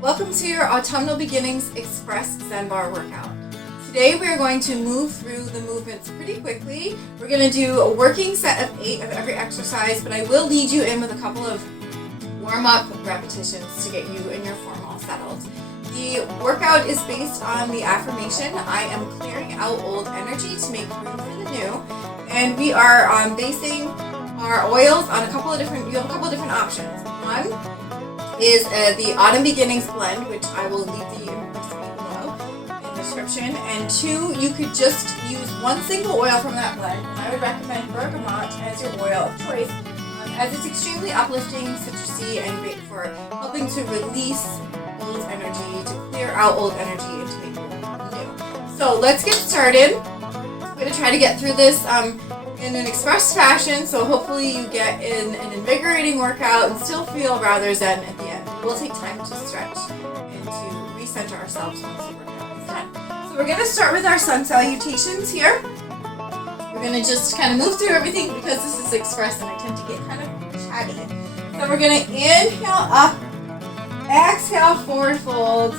Welcome to your Autumnal Beginnings Express Zen Barre workout. Today we are going to move through the movements pretty quickly. We're going to do a working set of 8 of every exercise, but I will lead you in with a couple of warm-up repetitions to get you and your form all settled. The workout is based on the affirmation, I am clearing out old energy to make room for the new. And we are basing our oils on a couple of different options. One is the Autumn Beginnings blend, which I will leave the recipe below in the description. And 2, you could just use one single oil from that blend. And I would recommend bergamot as your oil of choice, as it's extremely uplifting, citrusy, and great for helping to release old energy, to clear out old energy, and to make room new. So let's get started. I'm going to try to get through this in an express fashion, so hopefully you get in an invigorating workout and still feel rather zen at the end. It will take time to stretch and to recenter ourselves once the workout is done. So we're going to start with our sun salutations here. We're going to just kind of move through everything because this is express and I tend to get kind of shaggy. So we're going to inhale up, exhale forward fold,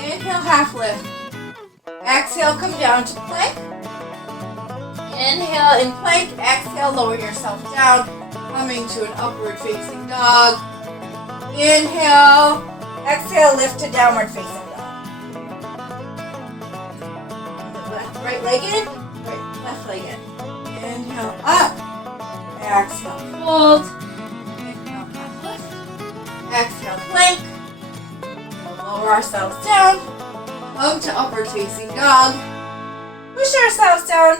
inhale half lift, exhale come down to plank. Inhale in plank, exhale, lower yourself down, coming to an upward facing dog. Inhale, exhale, lift to downward facing dog. Right leg in, left leg in. Inhale up, exhale, fold. Inhale, half lift. Exhale, plank. We'll lower ourselves down, come to upward facing dog. Push ourselves down.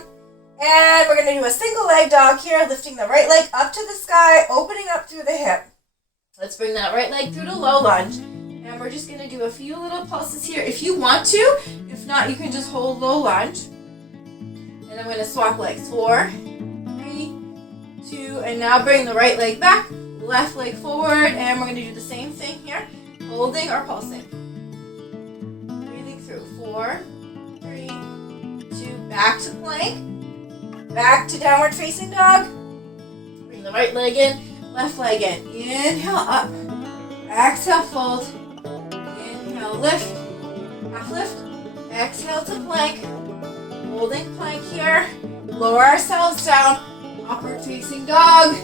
And we're going to do a single leg dog here, lifting the right leg up to the sky, opening up through the hip. Let's bring that right leg through to low lunge. And we're just going to do a few little pulses here if you want to. If not, you can just hold low lunge. And I'm going to swap legs. 4, 3, 2, and now bring the right leg back, left leg forward, and we're going to do the same thing here, holding or pulsing. Breathing through. 4, 3, 2, back to plank. Back to downward facing dog. Bring the right leg in, left leg in. Inhale up. Exhale fold. Inhale lift. Half lift. Exhale to plank. Holding plank here. Lower ourselves down. Upward facing dog.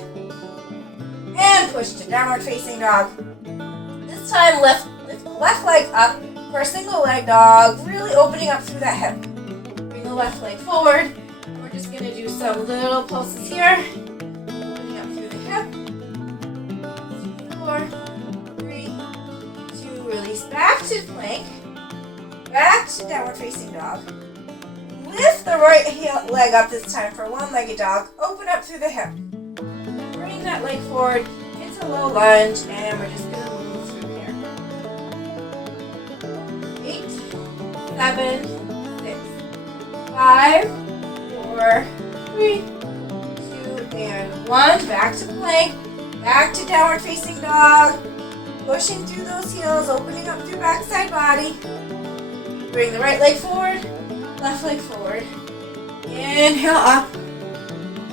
And push to downward facing dog. This time lift the left leg up for a single leg dog. Really opening up through that hip. Bring the left leg forward. We're just going to do some little pulses here. Opening up through the hip. 4, 3, 2, release back to plank. Back to downward facing dog. Lift the right leg up this time for one-legged dog. Open up through the hip. Bring that leg forward into low lunge, and we're just going to move through here. 8, 7, 6, 5, 4, 3, 2, and 1. Back to plank. Back to downward facing dog. Pushing through those heels, opening up through backside body. Bring the right leg forward, left leg forward. Inhale up.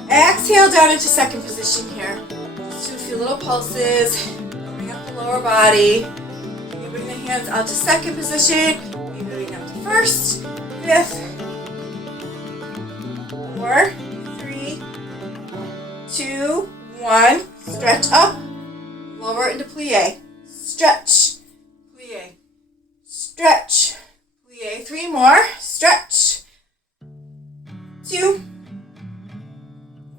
Exhale down into second position here. Just do a few little pulses. Bring up the lower body. You bring the hands out to second position. You're moving up to first, fifth, 4, 3, 2, 1. Stretch up. Lower into plie. Stretch. Plie. Stretch. Plie. 3 more. Stretch. 2,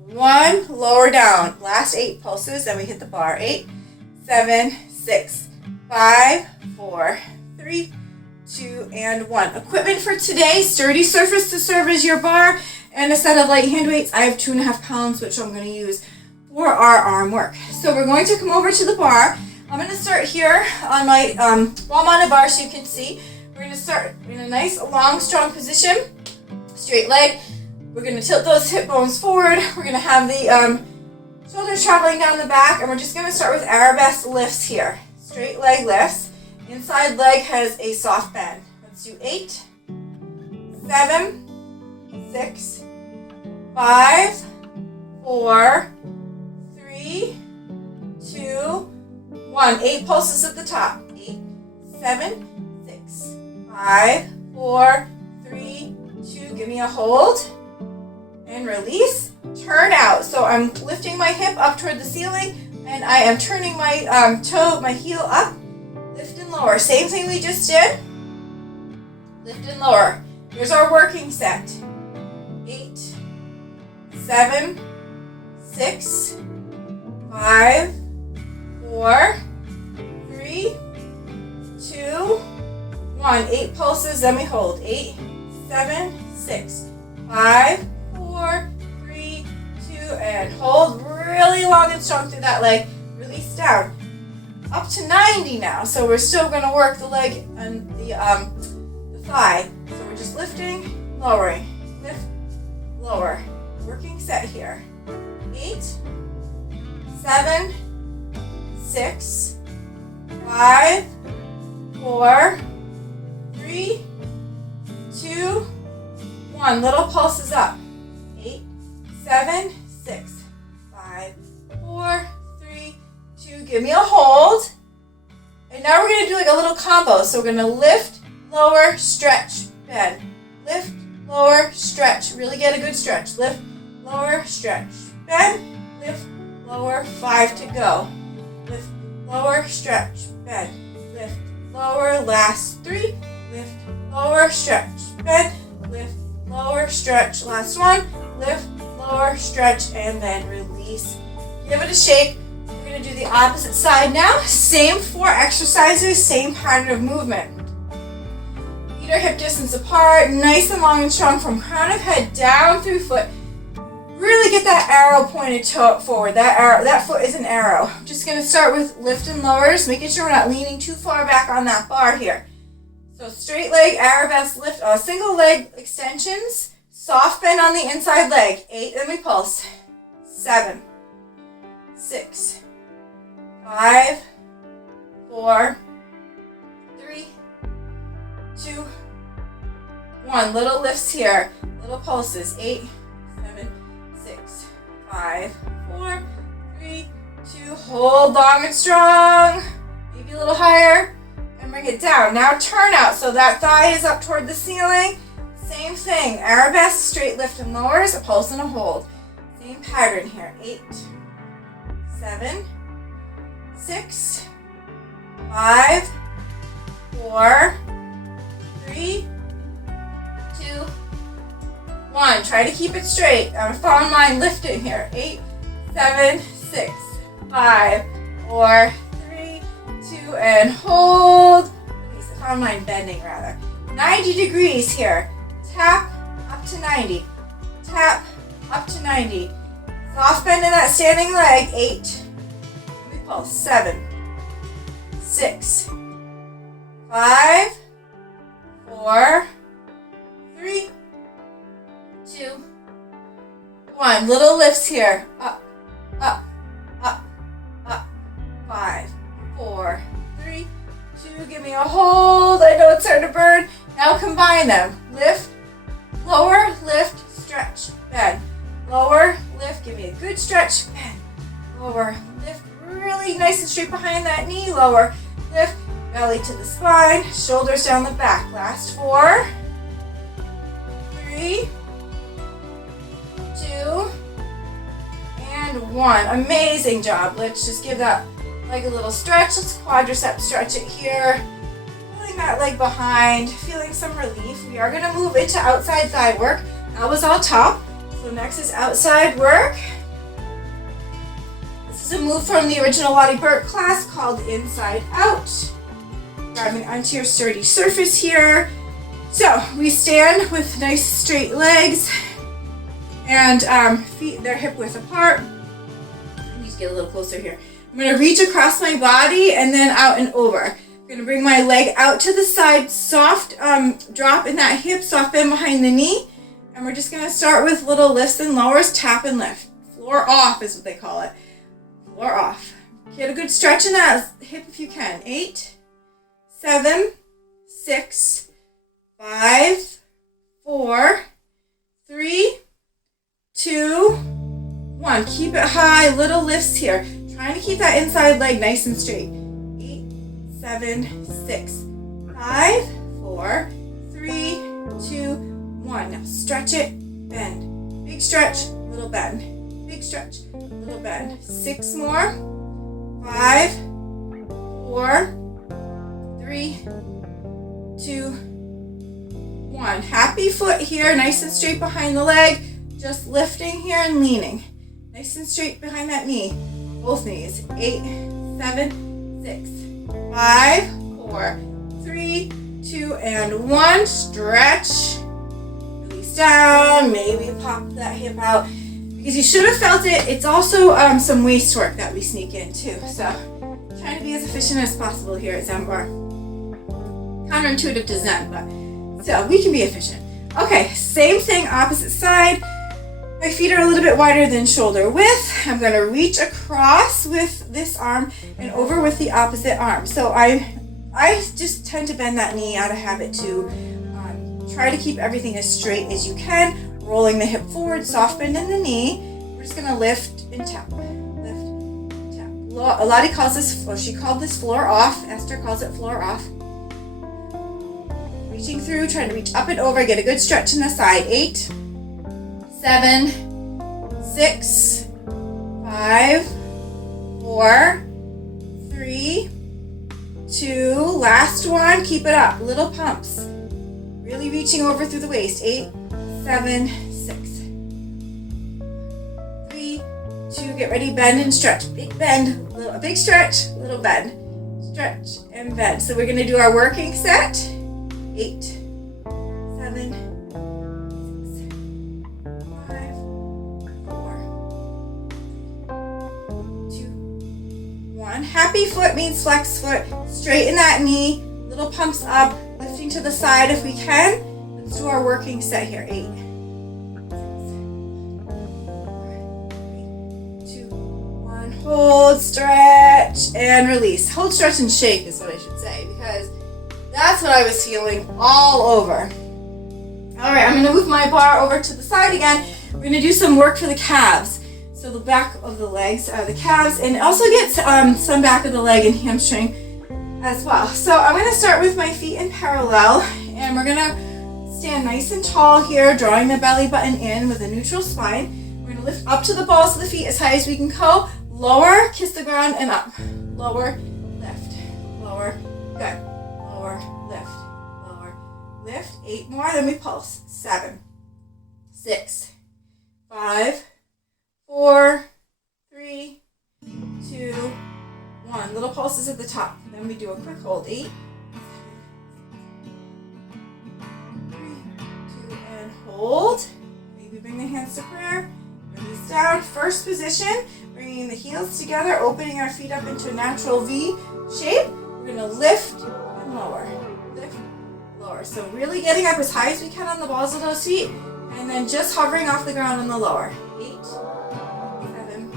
1. Lower down. Last 8 pulses. Then we hit the bar. 8, 7, 6, 5, 4, 3, 2, and 1. Equipment for today. Sturdy surface to serve as your bar. And a set of light hand weights. I have 2.5 pounds, which I'm going to use for our arm work. So we're going to come over to the bar. I'm going to start here on my, while I'm on a bar so you can see. We're going to start in a nice, long, strong position. Straight leg. We're going to tilt those hip bones forward. We're going to have the shoulders traveling down the back. And we're just going to start with arabesque lifts here. Straight leg lifts. Inside leg has a soft bend. Let's do 8, 7, 6, 5, 4, 3, 2, 1. 8 pulses at the top. 8, 7, 6, 5, 4, 3, 2. Give me a hold. And release. Turn out. So I'm lifting my hip up toward the ceiling, and I am turning my my heel up. Lift and lower. Same thing we just did. Lift and lower. Here's our working set. 8, 7, 6, 5, 4, 3, 2, 1. 8 pulses, then we hold. 8, 7, 6, 5, 4, 3, 2, and hold really long and strong through that leg. Release down. Up to 90 now. So we're still going to work the leg and the thigh. So we're just lifting, lowering, lift, lower. Working set here. 8, 7, 6, 5, 4, 3, 2, 1. Little pulses up. 8, 7, 6, 5, 4, 3, 2. Give me a hold. And now we're going to do like a little combo. So we're going to lift, lower, stretch, bend. Lift, lower, stretch. Really get a good stretch. Lift, lower, stretch, bend. Lift, lower, 5 to go. Lift, lower, stretch, bend. Lift, lower, last 3. Lift, lower, stretch, bend. Lift, lower, stretch, last 1. Lift, lower, stretch, and then release. Give it a shake. We're going to do the opposite side now. Same 4 exercises, same pattern of movement. Feet are hip distance apart, nice and long and strong from crown of head down through foot. Really get that arrow pointed forward. That foot is an arrow. I'm just going to start with lift and lowers, making sure we're not leaning too far back on that bar here. So straight leg, arabesque lift, single leg extensions, soft bend on the inside leg. 8, then we pulse. 7, 6, 5, 4, 3, 2, 1. Little lifts here, little pulses. 8, 7, 6, 5, 4, 3, 2. Hold long and strong. Maybe a little higher. And bring it down. Now turn out so that thigh is up toward the ceiling. Same thing. Arabesque, straight lift and lowers, a pulse and a hold. Same pattern here. 8, 7, 6, 5, 4, 3, 2, 1. Try to keep it straight. I'm following mine. Lift it here. 8, 7, 6, 5, 4, 3, 2, and hold. Release. I found mine bending rather. 90 degrees here. Tap up to 90. Tap up to 90. Soft bend in that standing leg. 8. We pulse. 7, 6, 5, 4, 3, 2, 1. Little lifts here. Up, up, up, up. 5, 4, 3, 2. Give me a hold. I know it's starting to burn. Now combine them. Lift, lower, lift, stretch, bend. Lower, lift. Give me a good stretch. Bend. Lower, lift. Really nice and straight behind that knee. Lower, lift. Belly to the spine. Shoulders down the back. Last 4, 3, 2, and 1. Amazing job. Let's just give that leg a little stretch. Let's quadricep stretch it here. Pulling that leg behind, feeling some relief. We are going to move into outside thigh work. That was all top. So next is outside work. This is a move from the original BERK class called inside out. Grabbing onto your sturdy surface here. So we stand with nice straight legs and feet, they're hip width apart. Let me just get a little closer here. I'm going to reach across my body and then out and over. I'm going to bring my leg out to the side, soft drop in that hip, soft bend behind the knee. And we're just going to start with little lifts and lowers, tap and lift. Floor off is what they call it. Floor off. Get a good stretch in that hip if you can. 8, 7, 6, 5, 4, 3, 2, 1. Keep it high, little lifts here. Trying to keep that inside leg nice and straight. 8, 7, 6, 5, 4, 3, 2, 1. Now stretch it, bend. Big stretch, little bend. Big stretch, little bend. 6 more. 5, 4, 3, 2, 1. Happy foot here, nice and straight behind the leg. Just lifting here and leaning. Nice and straight behind that knee. Both knees. 8, 7, 6, 5, 4, 3, 2, and 1. Stretch. Release down. Maybe pop that hip out. Because you should have felt it. It's also some waist work that we sneak in too. So trying to be as efficient as possible here at Zen Barre. Counterintuitive to Zen, but so we can be efficient. Okay, same thing, opposite side. My feet are a little bit wider than shoulder width. I'm going to reach across with this arm and over with the opposite arm. So I just tend to bend that knee out of habit to try to keep everything as straight as you can. Rolling the hip forward, soft bend in the knee. We're just going to lift and tap. Lift, tap. Lottie calls this, well, she called this floor off. Esther calls it floor off. Reaching through, trying to reach up and over, get a good stretch in the side. 8, 7, 6, 5, 4, 3, 2, last one, keep it up, little pumps. Really reaching over through the waist. 8, 7, 6, 3, 2, get ready, bend and stretch. Big bend, a big stretch, little bend. Stretch and bend. So we're going to do our working set. 8, 7, 6, 5, 4, 2, 1. Happy foot means flex foot. Straighten that knee. Little pumps up. Lifting to the side if we can. Let's do our working set here. 8, 6, 5, 4, 3, 2, 1. Hold, stretch, and release. Hold, stretch, and shake is what I should say, because that's what I was feeling all over. All right, I'm going to move my bar over to the side again. We're going to do some work for the calves. So the back of the legs, the calves, and also get some back of the leg and hamstring as well. So I'm going to start with my feet in parallel, and we're going to stand nice and tall here, drawing the belly button in with a neutral spine. We're going to lift up to the balls of the feet as high as we can go. Lower, kiss the ground, and up. Lower, lift, lower, good. Lower, lift, lower, lift. 8 more, then we pulse. 7, 6, 5, 4, 3, 2, 1. Little pulses at the top. Then we do a quick hold. 8, 7, 3, 2, and hold. Maybe bring the hands to prayer. Release down. First position, bringing the heels together, opening our feet up into a natural V shape. We're going to lift and lower. Lift, lower. So really getting up as high as we can on the balls of those feet, and then just hovering off the ground on the lower. 8, 7,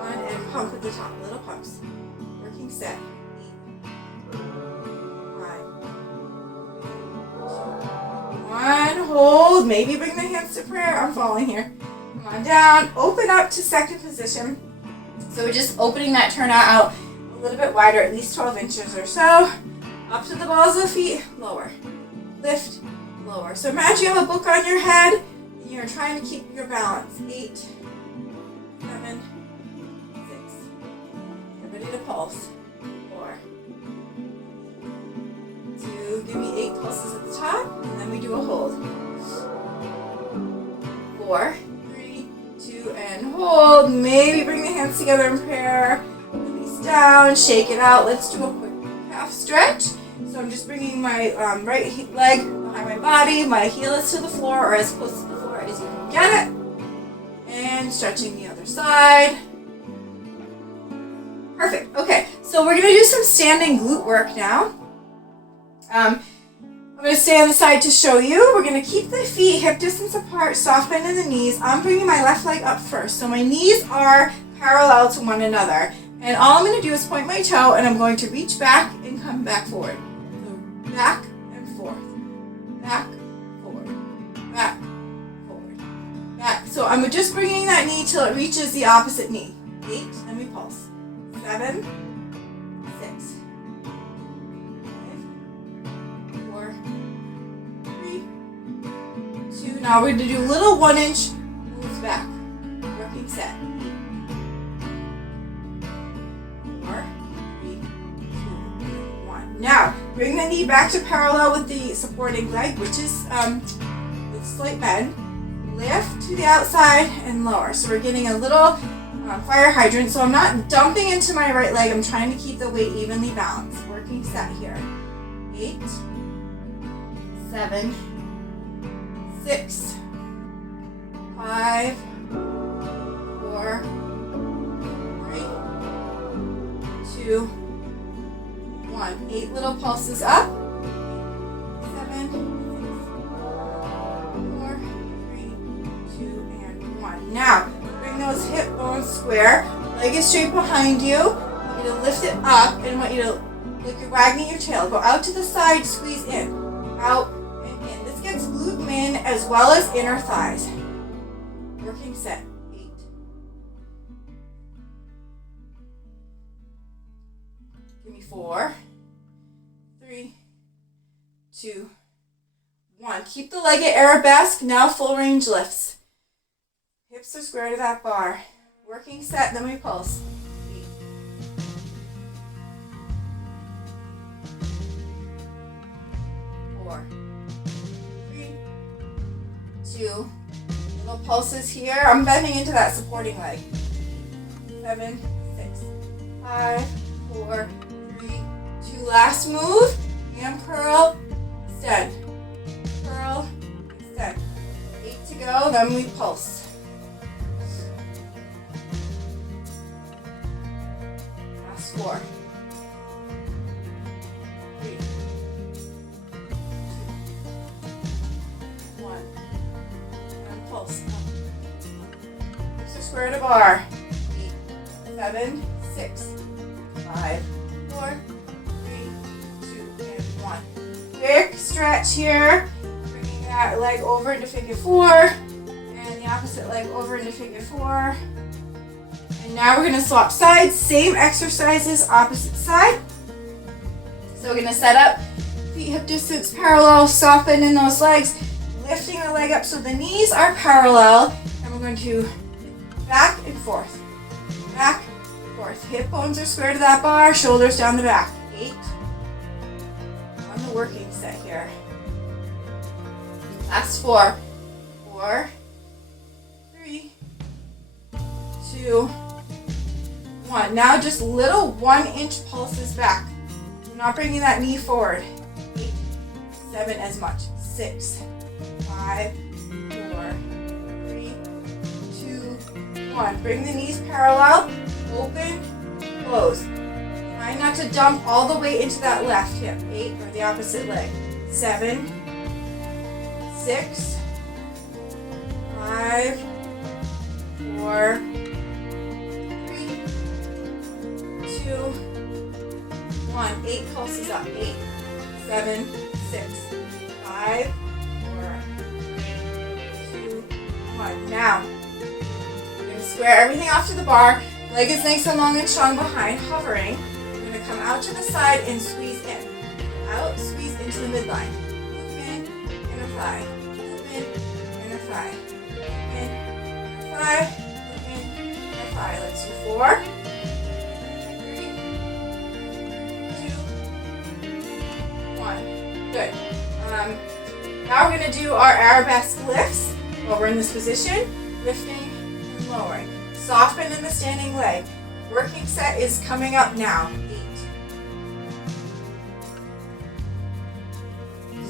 1, and pump at the top. Little pumps. Working set. 8, 5, 2, 1. Hold. Maybe bring the hands to prayer. I'm falling here. Come on down. Open up to second position. So we're just opening that turnout out a little bit wider, at least 12 inches or so. Up to the balls of the feet. Lower. Lift. Lower. So imagine you have a book on your head and you're trying to keep your balance. 8, 7, 6. Get ready to pulse. 4, 2. Give me 8 pulses at the top, and then we do a hold. 4, 3, 2, and hold. Maybe bring the hands together in prayer. Release down. Shake it out. Let's do a quick calf stretch. So I'm just bringing my right leg behind my body. My heel is to the floor, or as close to the floor as you can get it. And stretching the other side. Perfect. Okay, so we're going to do some standing glute work now. I'm going to stay on the side to show you. We're going to keep the feet hip distance apart, soft bend in the knees. I'm bringing my left leg up first. So my knees are parallel to one another. And all I'm going to do is point my toe, and I'm going to reach back and come back forward. So back and forth. Back, forward. Back, forward. back. So I'm just bringing that knee till it reaches the opposite knee. 8, let me pulse. 7, 6, 5, 4, 3, 2. Now we're going to do little 1-inch moves back. Working set. 4, 3, 2, 1. Now bring the knee back to parallel with the supporting leg, which is with slight bend. Lift to the outside and lower. So we're getting a little fire hydrant. So I'm not dumping into my right leg. I'm trying to keep the weight evenly balanced. Working set here. 8, 7, 6, 5, 4, 3, 2, 1. 8 little pulses up. 7, 4, 3, 2, and 1. Now, bring those hip bones square. Leg is straight behind you. I want you to lift it up and I want you to, like you're wagging your tail, go out to the side, squeeze in. Out and in. This gets glute min as well as inner thighs. Working set. 8. Give me 4, 3, 2, 1. Keep the leg at arabesque. Now full range lifts. Hips are square to that bar. Working set, then we pulse. 8. 4, 3, 2. Little pulses here. I'm bending into that supporting leg. 7, 6, 5, 4, 3, 2. Last move. Ham curl, extend. Curl, extend. 8 to go, then we pulse. Last 4. 3, 2, 1. And pulse. Hips are square to bar. 8, 7, 6, 5, 4, 3, 2, and 1. Quick stretch here. Bringing that leg over into figure 4. And the opposite leg over into figure 4. And now we're going to swap sides. Same exercises, opposite side. So we're going to set up feet hip distance parallel, soften in those legs, lifting the leg up so the knees are parallel. And we're going to back and forth. Back and forth. Hip bones are square to that bar, shoulders down the back. 8. On the working set here. Last 4. 4, 3, 2, 1. Now just little 1-inch pulses back. I'm not bringing that knee forward. 8, 7 as much. 6, 5, 4, 3, 2, 1. Bring the knees parallel. Open, close. Try not to dump all the weight into that left hip. 8 or the opposite leg. 7, 6, 5, 4, 3, 2, 1. 8 pulses up. 8, 7, 6, 5, 4, 2, 1. Now, we're going to square everything off to the bar. Leg is nice and long and strong behind, hovering. We're going to come out to the side and squeeze in. Out, squeeze into the midline. Move in, inner thigh. Move in, inner thigh. Move in, inner thigh. Move in, inner thigh. Let's do 4, 3, 2, 1. Good. Now we're going to do our arabesque lifts while we're in this position. Lifting and lowering. Soften in the standing leg. Working set is coming up now. 8.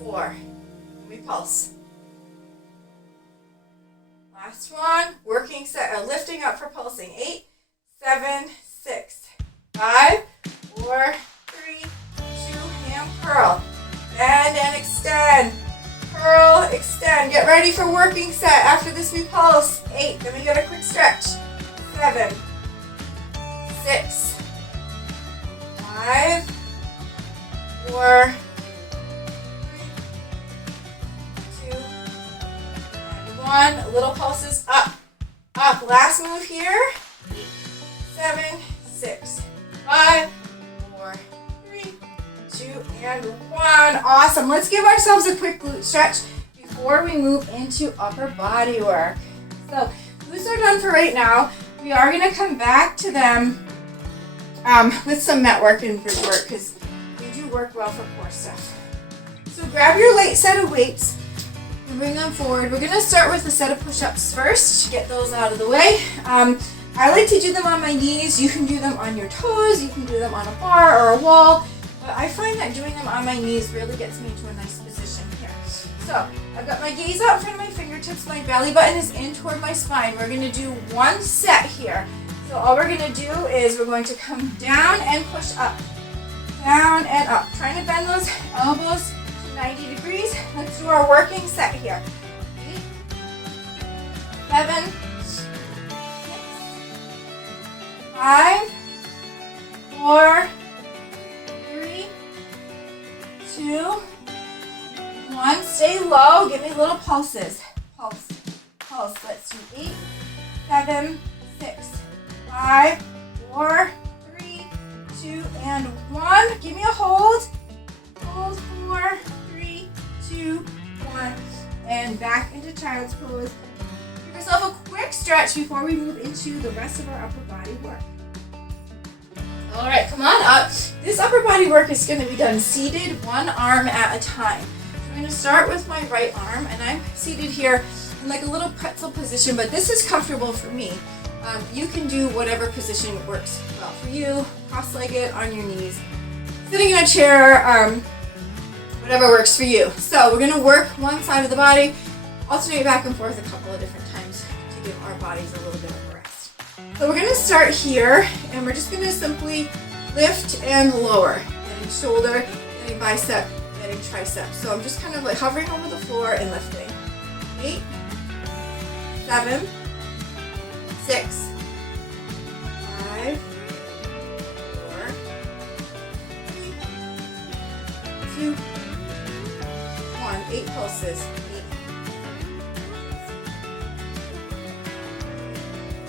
4. We pulse. Last one. Working set. Lifting up for pulsing. 8, 7, 6, 5, 4, 3, 2. Ham curl. Bend and extend. Curl, extend. Get ready for working set. After this we pulse. 8. Then we get a quick stretch. 7, 6, 5, 4, 3, 2, 1. Little pulses up, up. Last move here. 8, 7, 6, 5, 4, 3, 2, and 1. Awesome. Let's give ourselves a quick glute stretch before we move into upper body work. So glutes are done for right now. We are going to come back to them with some mat work and bridge work because they do work well for core stuff. So grab your light set of weights and bring them forward. We're going to start with a set of push-ups first. Get those out of the way. I like to do them on my knees. You can do them on your toes. You can do them on a bar or a wall. But I find that doing them on my knees really gets me into a nice position here. So I've got my gaze out in front of my fingertips. My belly button is in toward my spine. We're going to do one set here. So all we're going to do is we're going to come down and push up. Down and up. Trying to bend those elbows to 90 degrees. Let's do our working set here. 8, 7, 6, 5, 4, 3, 2, 1. Stay low. Give me little pulses. Pulse, pulse. Let's do 8, 7, 6, 5, 4, 3, 2, and 1. Give me a hold. Hold. 4, 3, 2, 1. And back into child's pose. Give yourself a quick stretch before we move into the rest of our upper body work. All right, come on up. This upper body work is going to be done seated, one arm at a time. So I'm going to start with my right arm, and I'm seated here in like a little pretzel position, but this is comfortable for me. You can do whatever position works well for you, cross-legged, on your knees, sitting in a chair, whatever works for you. So we're going to work one side of the body, alternate back and forth a couple of different times to give our bodies a little bit of a rest. So we're going to start here, and we're just going to simply lift and lower, getting shoulder, getting bicep, getting tricep. So I'm just kind of like hovering over the floor and lifting. 8, 7, 6, 5, 4, 3, 2, 1. 8 pulses. 8.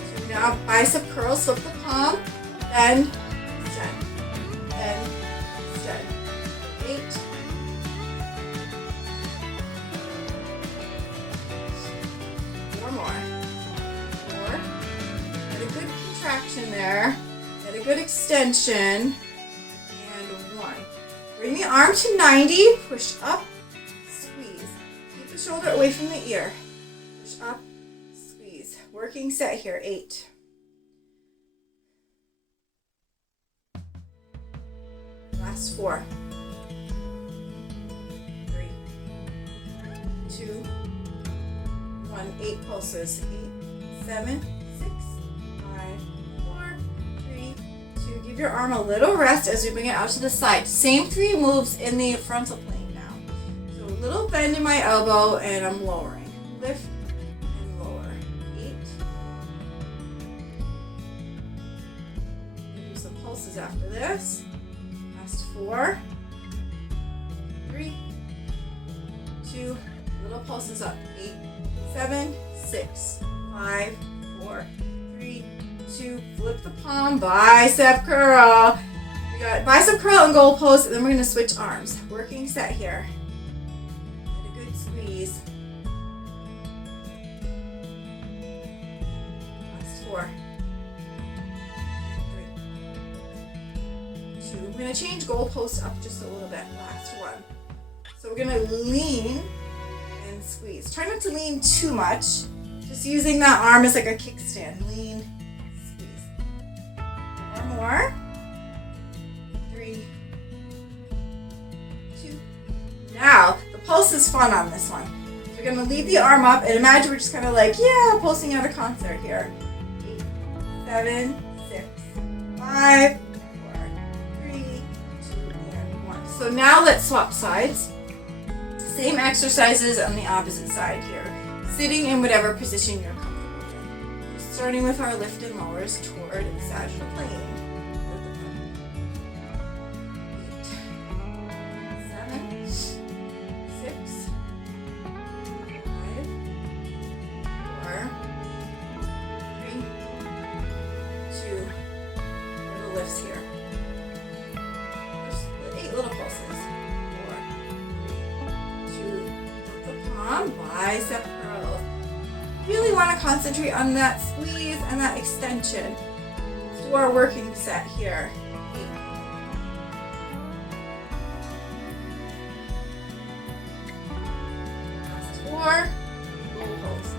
So now bicep curls, flip the palm, bend, extend, bend, extend. 8. 4 more. 4. Get a good contraction there. Get a good extension. And 1. Bring the arm to 90. Push up. Squeeze. Keep the shoulder away from the ear. Push up. Squeeze. Working set here. 8. Last 4. 3, 2, 1. 8 pulses. 8, 7, 6, 5, 4, 3, 2. Give your arm a little rest as we bring it out to the side. Same 3 moves in the frontal plane now. So a little bend in my elbow and I'm lowering. Lift and lower. 8. We'll do some pulses after this. Last 4, 3, 2, little pulses up. 8, 7, 6, 5, 4, 3, 2, flip the palm, bicep curl. We got bicep curl and goal pose, and then we're going to switch arms. Working set here. Get a good squeeze. Last 4, 3, 2. We're going to change goal post up just a little bit. Last 1. So we're going to lean and squeeze. Try not to lean too much. Just using that arm as like a kickstand. Lean, squeeze. 1 more. 3, 2. Now, the pulse is fun on this one. So we're going to leave the arm up and imagine we're just kind of like, yeah, pulsing at a concert here. 8, 7, 6, 5, 4, 3, 2, and 1. So now let's swap sides. Same exercises on the opposite side here. Sitting in whatever position you're comfortable in. Just starting with our lift and lowers toward the sagittal plane. 8, 7, 6, 5, some bicep curls. Really want to concentrate on that squeeze and that extension. Let's do our working set here. Last 4. Goal post.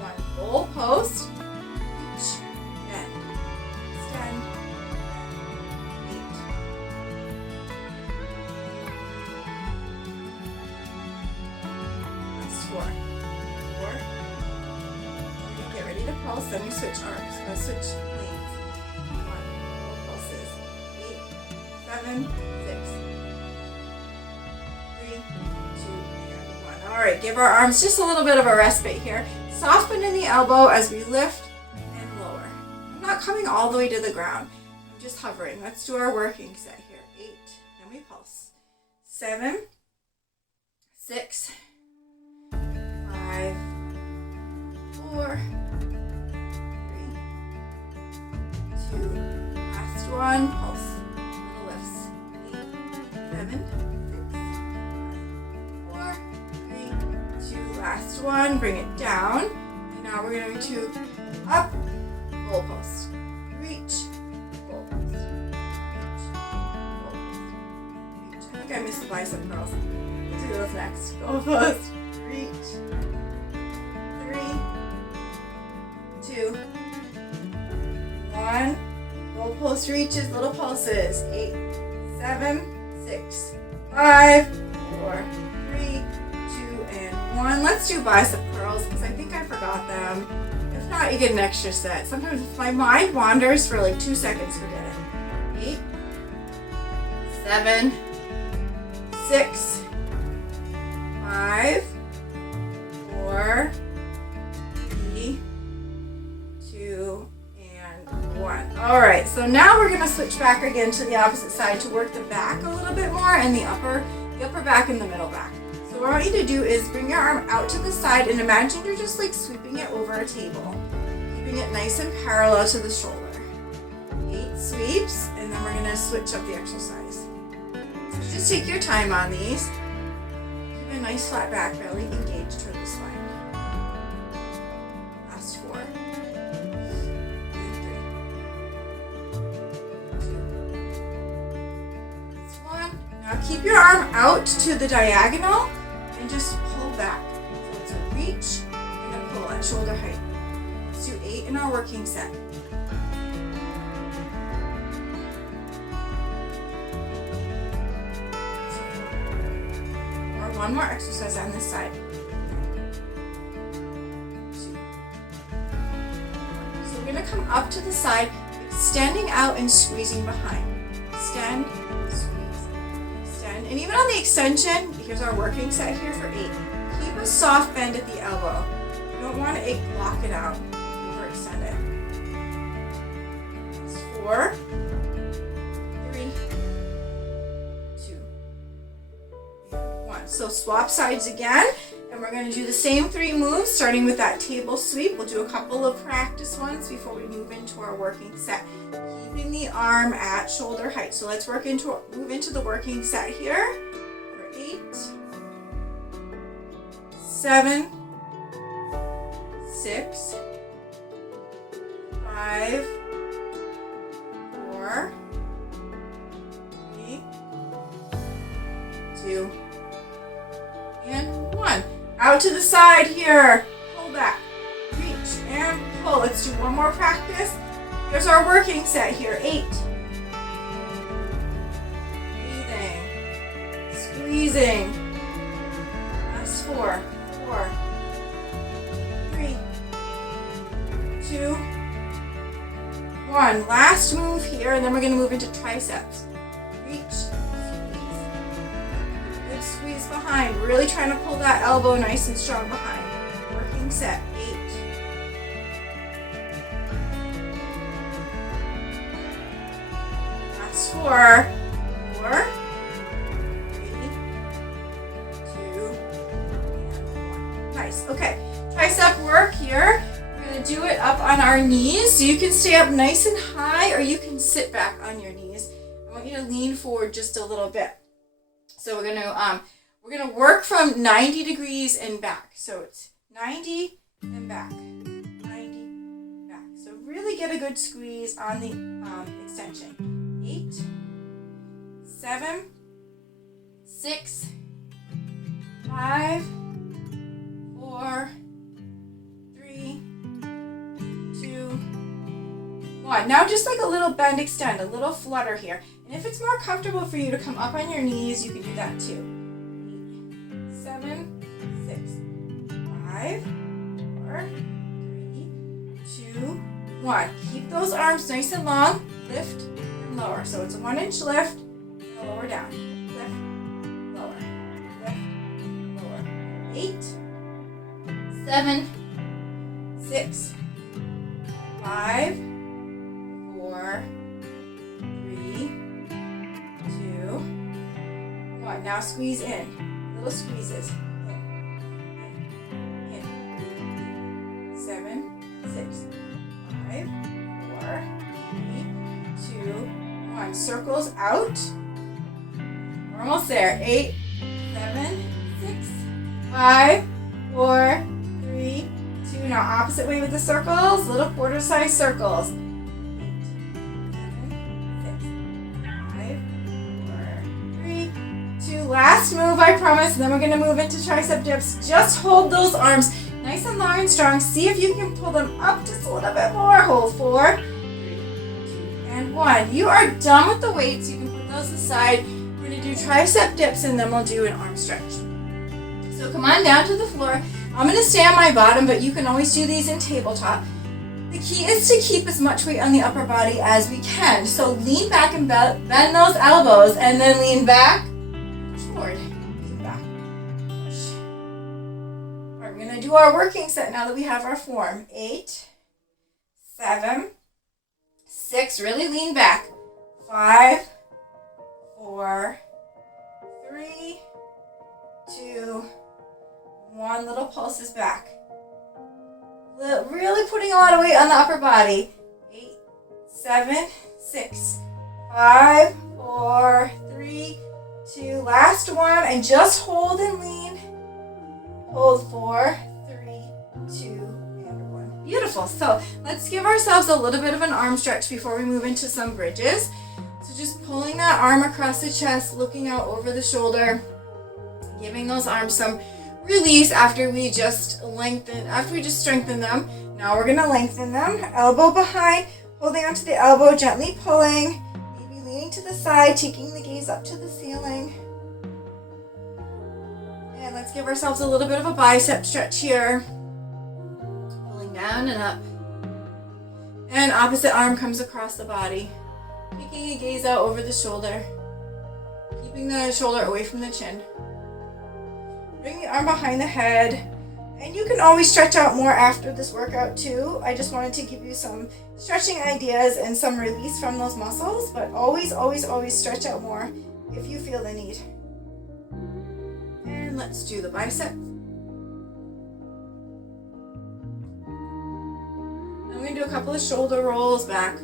1 goal post. Reach, bend, extend, bend, 8. Last 4. 4. Get ready to pulse. Then we switch arms. We're going to switch lanes. 1. Goal pulses. 8, 7, 6, 3, 2, and 1. All right, give our arms just a little bit of a respite here. Soften in the elbow as we lift and lower. I'm not coming all the way to the ground. I'm just hovering. Let's do our working set here. 8, and we pulse. 7, 6, 5, 4, 3, 2, last 1, pulse. Little lifts. 8, 7, 6, 5, 4, 3, 2, last 1, bring it down. And now we're going to up, goal post, reach, goal post, reach, goal post, reach. I think I missed the bicep curls. Let's do those next. Goal post, reach, 3, 2, 1. Goal post reaches, little pulses. 8, 7, 6, 5, 4, 3, 2, and 1. Let's do bicep curls because I think I forgot them. If not, you get an extra set. Sometimes if my mind wanders for like 2 seconds, forget it. 8, 7, 6, 5, 4, 3, 2, and 1. All right, so now we're going to switch back again to the opposite side to work the back a little bit more and the upper back and the middle back. So what I want you to do is bring your arm out to the side and imagine you're just like sweeping it over a table, keeping it nice and parallel to the shoulder. 8 sweeps, and then we're going to switch up the exercise. So just take your time on these. Keep a nice flat back belly engaged toward the spine. Last 4. Keep your arm out to the diagonal and just pull back. So it's a reach and a pull at shoulder height. Let's do 8 in our working set. Or one more exercise on this side. 2. So we're going to come up to the side, extending out and squeezing behind. Extend, and even on the extension, here's our working set here for 8. Keep a soft bend at the elbow. You don't want to block it out. Overextend it. It's 4, 3, 2, and 1. So swap sides again, and we're going to do the same 3 moves, starting with that table sweep. We'll do a couple of practice ones before we move into our working set. Keeping the arm at shoulder height. So let's move into the working set here for 8, 7, 6, 5, 4, 3, 2, and 1. Out to the side here. Pull back, reach, and pull. Let's do one more practice. Here's our working set here. 8. Breathing. Squeezing. Last 4. 4. 3. 2. 1. Last move here, and then we're going to move into triceps. Reach. Squeeze. Good squeeze behind. Really trying to pull that elbow nice and strong behind. Working set. 8. Last 4. 4. 3. 2. And 1. Nice. Okay. Tricep work here. We're going to do it up on our knees. So you can stay up nice and high or you can sit back on your knees. I want you you to lean forward just a little bit. So we're gonna work from 90 degrees and back. So it's 90 and back, 90 back. So really get a good squeeze on the extension. 8, 7, 6, 5, 4, 3, 2, 1. Now just like a little bend extend, a little flutter here. And if it's more comfortable for you to come up on your knees, you can do that too. 8, 7, 6, 5, 4, 3, 2, 1. Keep those arms nice and long. Lift and lower. So it's a 1-inch lift and lower down. Lift, lower, lift, lower. 8, 7, 6, 5, 4, 3, 2, 1. Now squeeze in. Little squeezes. In. 7, 6, 5, 4, 3, 2, 1. Circles out. We're almost there. 8, 7, 6, 5, 4, 3, 2. Now opposite way with the circles. Little quarter-size circles. 8, 7, 6, 5, 4, 3, 2. Last move, I promise. And then we're going to move into tricep dips. Just hold those arms nice and long and strong. See if you can pull them up just a little bit more. Hold 4, 3, 2, and 1. You are done with the weights. You can put those aside. We're going to do tricep dips and then we'll do an arm stretch. So come on down to the floor. I'm going to stay on my bottom, but you can always do these in tabletop. The key is to keep as much weight on the upper body as we can. So lean back and bend those elbows and then lean back, push forward, lean back, push. We're going to do our working set now that we have our form. 8, 7, 6, really lean back. 5, 4, 3, 2, 1. Little pulses back. Really putting a lot of weight on the upper body. 8, 7, 6, 5, 4, 3, 2. Last one. And just hold and lean. Hold 4, 3, 2, and 1. Beautiful. So let's give ourselves a little bit of an arm stretch before we move into some bridges. So just pulling that arm across the chest, looking out over the shoulder, giving those arms some release after we just strengthen them. Now we're going to lengthen them. Elbow behind, holding onto the elbow, gently pulling, maybe leaning to the side, taking the gaze up to the ceiling. And let's give ourselves a little bit of a bicep stretch here. Pulling down and up. And opposite arm comes across the body. Taking a gaze out over the shoulder. Keeping the shoulder away from the chin. Bring the arm behind the head. And you can always stretch out more after this workout too. I just wanted to give you some stretching ideas and some release from those muscles. But always, always, always stretch out more if you feel the need. And let's do the bicep. I'm going to do a couple of shoulder rolls back.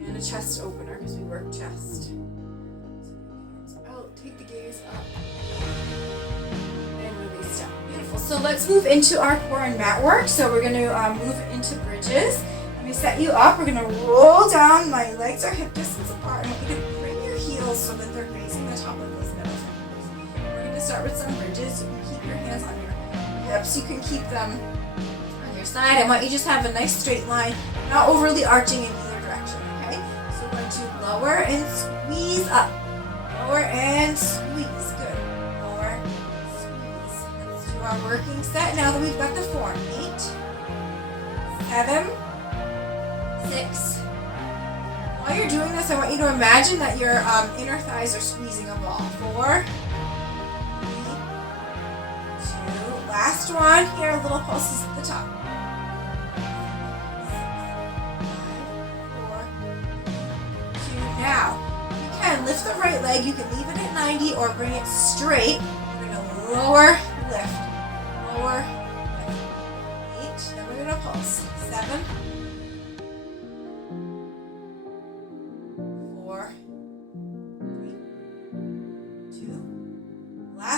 And a chest opener because we work chest. So out, take the gaze up. So let's move into our core and mat work. So we're going to move into bridges. Let me set you up. We're going to roll down. My legs are hip distance apart. And you can bring your heels so that they're facing the top of those middle fingers. We're going to start with some bridges. You can keep your hands on your hips. You can keep them on your side. I want you to just have a nice straight line, not overly arching in either direction. Okay? So we're going to lower and squeeze up. Lower and squeeze. Good. Our working set now that we've got the form. 8, 7, 6. While you're doing this, I want you to imagine that your inner thighs are squeezing a ball. 4, 3, 2. Last one. Here, little pulses at the top. 6, 5, 4, 2. Now, you can lift the right leg. You can leave it at 90 or bring it straight. We're going to lower, lift. Lower, 8, then we're going to pulse. 7, 4,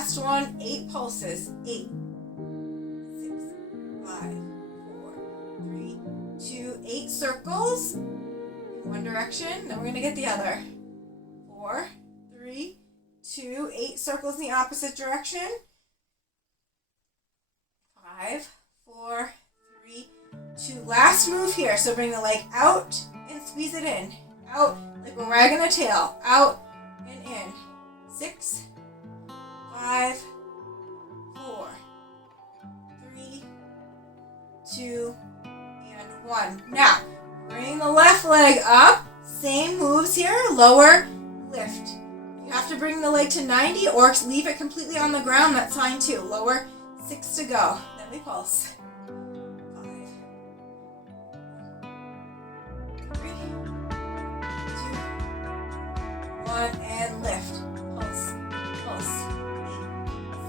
last one, 8 pulses. 8, 6, 5, 4, 3, 2, 8 circles in one direction. Then we're going to get the other. 4, 3, 2, 8 circles in the opposite direction. 5, 4, 3, 2. Last move here. So bring the leg out and squeeze it in. Out like we're wagging a tail. Out and in. 6, 5, 4, 3, 2, and 1. Now, bring the left leg up. Same moves here. Lower, lift. You have to bring the leg to 90 or leave it completely on the ground. That's fine too. Lower, 6 to go. Then we pulse. 5, 3, 2, 1, and lift. Pulse, pulse.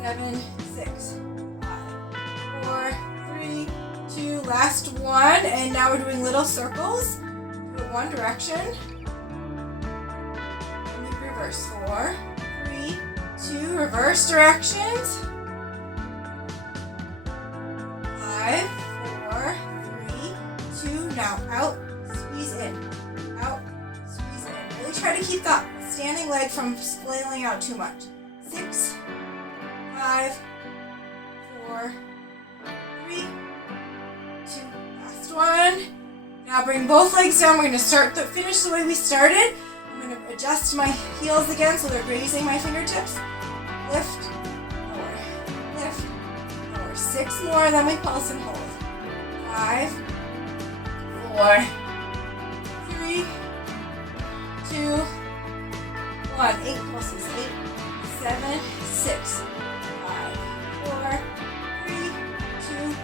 8, 7, 6, 5, 4, 3, 2. Last one. And now we're doing little circles. Do it one direction. And we reverse. 4, 3, 2. Reverse directions. 5, 4, 3, 2. Now out, squeeze in. Out, squeeze in. Really try to keep that standing leg from flailing out too much. 6, 5, 4, 3, 2. Last one. Now bring both legs down. We're going to finish the way we started. I'm going to adjust my heels again so they're grazing my fingertips. Lift, lower, lift, lower. 6 more, then we pulse and hold. 5, 4, 3, 2, 1. 8 pulses. 8, 7, 6, 5, 4, 3, 2.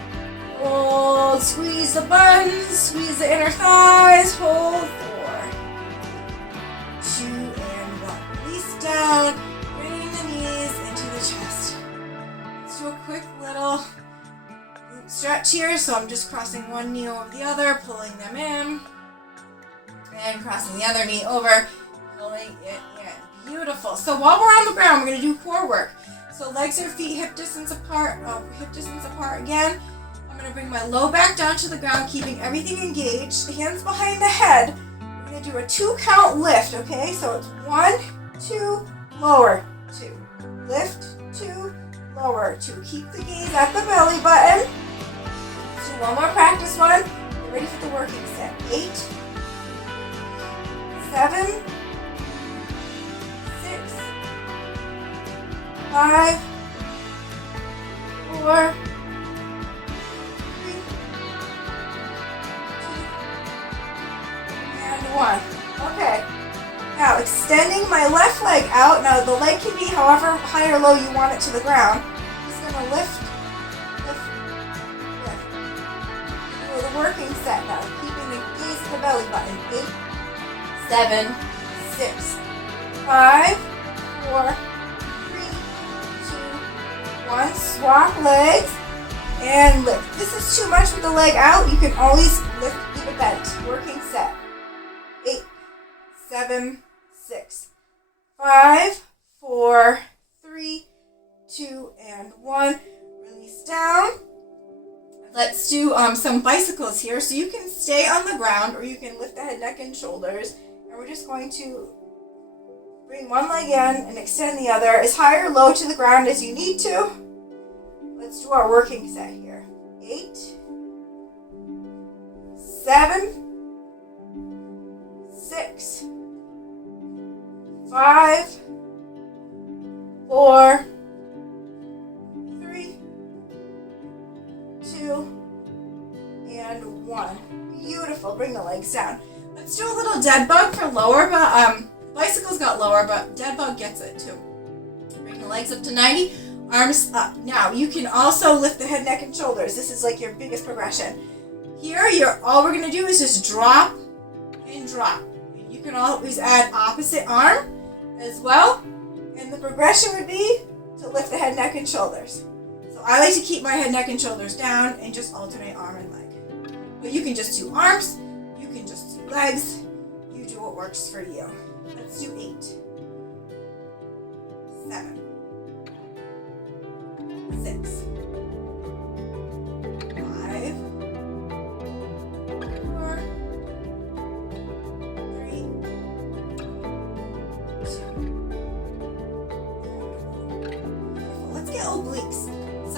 Hold. Squeeze the buns. Squeeze the inner thighs. Hold. 4, 2, and 1. Release down. Bring the knees into the chest. Let's do a quick little glute stretch here. So I'm just crossing one knee over the other, pulling them in, and crossing the other knee over, pulling it in. Beautiful. So while we're on the ground, we're going to do core work. So legs or feet hip distance apart. Again. I'm going to bring my low back down to the ground, keeping everything engaged. Hands behind the head. We're going to do a 2 count lift, okay? So it's 1, 2, lower, 2. Lift, 2, lower, 2. Keep the gaze at the belly button. Let's do one more practice one. Get ready for the working set. 8, 7, 6, 5, 4, 3, 2, and 1. Okay. Now extending my left leg out. Now the leg can be however high or low you want it to the ground. Just going to lift, lift, lift. Do the working set now. Keeping the gaze to the belly button. 8, 7, 6, 5, 4, 3, 2, 1. Swap legs and lift. This is too much with the leg out. You can always lift, keep it bent. Working set. 8, 7, 6, 5, 4, 3, 2, and 1. Release down. Let's do some bicycles here. So you can stay on the ground or you can lift the head, neck, and shoulders. And we're just going to bring one leg in and extend the other as high or low to the ground as you need to. Let's do our working set here. 8, 7, 6, 5, 4, 3, 2, and 1. Beautiful. Bring the legs down. Let's do a little dead bug for lower, but bicycle's got lower, but dead bug gets it too. Bring the legs up to 90, arms up. Now you can also lift the head, neck, and shoulders. This is like your biggest progression. Here, all we're gonna do is just drop and drop. And you can always add opposite arm as well. And the progression would be to lift the head, neck, and shoulders. So I like to keep my head, neck, and shoulders down and just alternate arm and leg. But you can just do arms, you can just do legs, you do what works for you. Let's do 8, 7,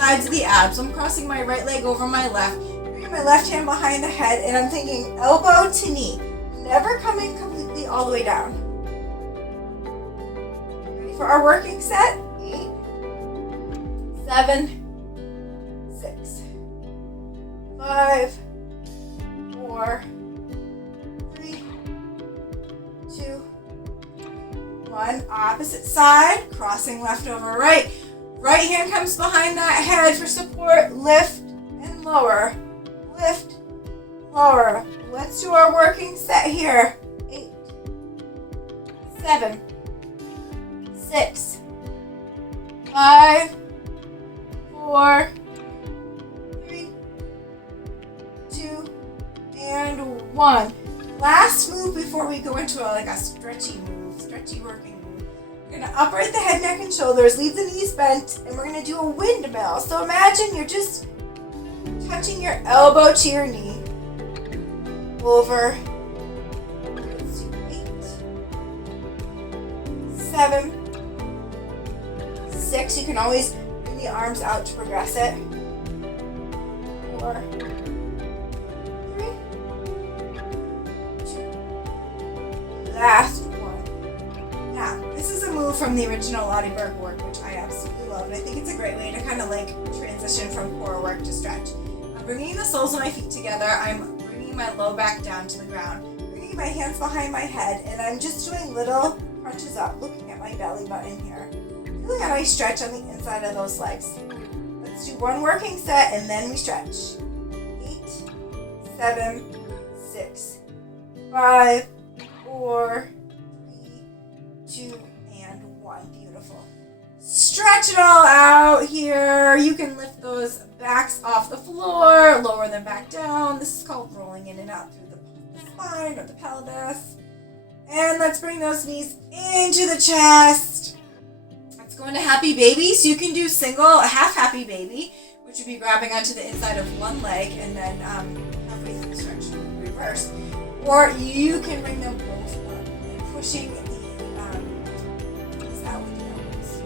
sides of the abs. I'm crossing my right leg over my left, bringing my left hand behind the head, and I'm thinking elbow to knee, never coming completely all the way down. Ready for our working set? 8, 7, 6, 5, 4, 3, 2, 1. Opposite side, crossing left over right. Right hand comes behind that head for support. Lift and lower. Lift, lower. Let's do our working set here. 8, 7, 6, 5, 4, 3, 2, and 1. Last move before we go into a stretchy move, stretchy working move. We're going to upright the head, neck, and shoulders, leave the knees bent, and we're going to do a windmill. So imagine you're just touching your elbow to your knee. Over. Let's do 8, 7, 6. You can always bring the arms out to progress it. 4, 3, 2. Last one. Now, this is a move from the original LOTTE BERK work, which I absolutely love. And I think it's a great way to kind of transition from core work to stretch. I'm bringing the soles of my feet together. I'm bringing my low back down to the ground. Bringing my hands behind my head. And I'm just doing little crunches up, looking at my belly button here. Feeling a nice stretch on the inside of those legs. Let's do one working set and then we stretch. 8, 7, 6, 5, 4, 3, 2, and 1. Beautiful. Stretch it all out here. You can lift those backs off the floor, lower them back down. This is called rolling in and out through the spine or the pelvis. And let's bring those knees into the chest. Let's go into happy baby. So you can do a half happy baby, which would be grabbing onto the inside of one leg and then halfway through the stretch, reverse. Or you can bring them both up and pushing the knees out with your elbows.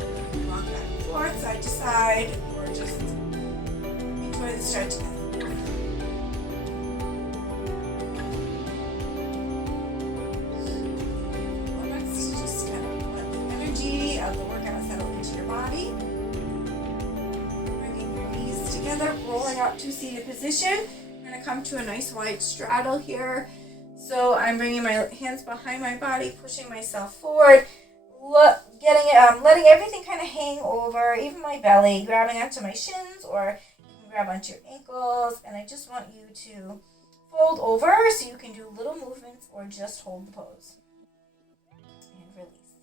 Walk back and forth, side to side, or just enjoy the stretch. Of the workout settle into your body. Bringing your knees together, rolling up to seated position. I'm going to come to a nice wide straddle here. So I'm bringing my hands behind my body, pushing myself forward, letting everything kind of hang over, even my belly, grabbing onto my shins, or you can grab onto your ankles. And I just want you to fold over so you can do little movements or just hold the pose. And release.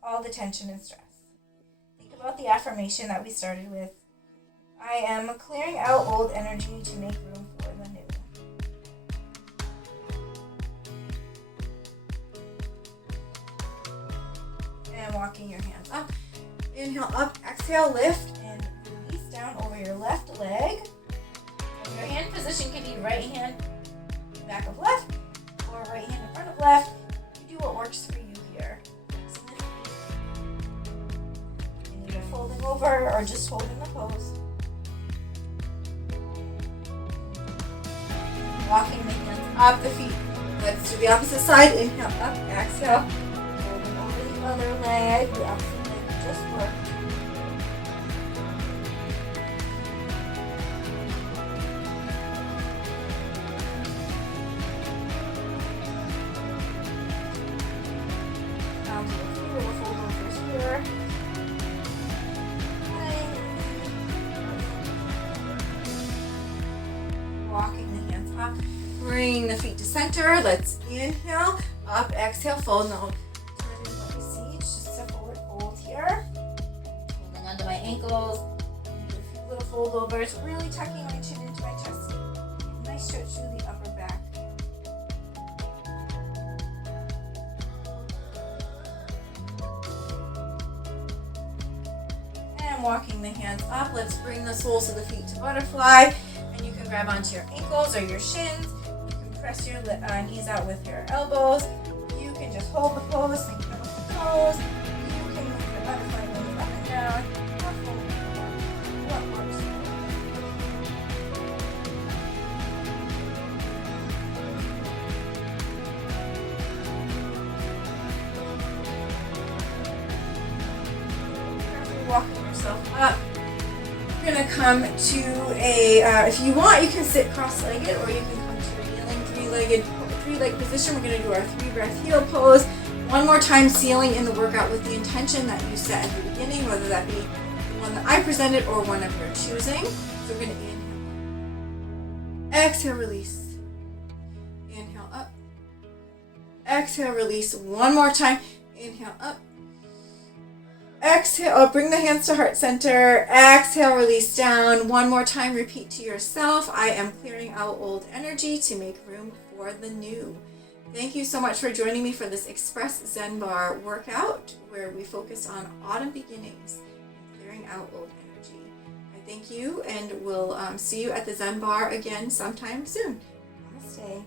All the tension and stress. Think about the affirmation that we started with. I am clearing out old energy to make room for the new. And walking your hands up. Inhale up, exhale, lift, and release down over your left leg. And your hand position can be right hand back of left or right hand in front of left. You do what works for you here. Folding over or just holding the pose. Walking the hands up the feet. Let's do the opposite side. Inhale up, exhale. Folding over the other leg. The opposite leg just worked. Now to the feet, we'll fold over here. Walking the hands up, bring the feet to center. Let's inhale, up, exhale, fold. Now turning what you see, it's just a forward fold here. Holding onto my ankles. Do a few little fold overs, really tucking my chin into my chest. Nice stretch through the upper back. And walking the hands up, let's bring the soles of the feet to butterfly. You can grab onto your ankles or your shins. You can press your knees out with your elbows. You can just hold the pose, think about the toes. You can move the butterfly wings up and down. Or fold what works walking yourself up. You're going to come to if you want, you can sit cross-legged, or you can come to a kneeling three-leg position. We're going to do our 3-breath heel pose. One more time, sealing in the workout with the intention that you set at the beginning, whether that be the one that I presented or one of your choosing. So we're going to inhale. Exhale, release. Inhale, up. Exhale, release. One more time. Inhale, up. Exhale, bring the hands to heart center. Exhale, release down. One more time, repeat to yourself. I am clearing out old energy to make room for the new. Thank you so much for joining me for this Express Zen Barre workout, where we focus on autumn beginnings and clearing out old energy. I thank you, and we'll see you at the Zen Barre again sometime soon. Namaste.